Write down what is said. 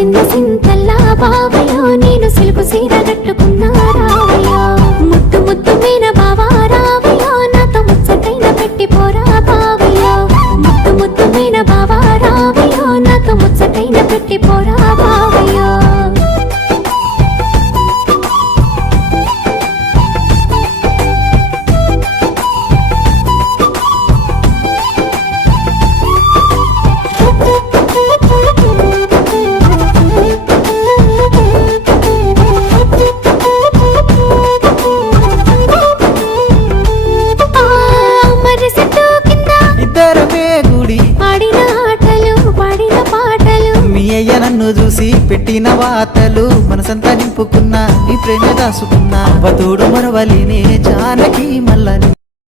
మురిసింద సింతల్లా బావయ్యో నేను సిలుకు సీర కట్టుకున్నా రావయ్యో ముద్దు ముద్దు మీన బావా రావయ్యో నాతో ముచ్చటైన పెట్టి పోరా బావయ్యో ముద్దు ముద్దు మీన బావా రావయ్యో నాతో ముచ్చటైన పెట్టి పోరా బావయ్యో నన్ను చూసి పెట్టిన వాతలు మనసంతా నింపుకున్నా నీ ప్రేమ దాసుకున్నా అవతోడు మరవలినే జానకి మల్లని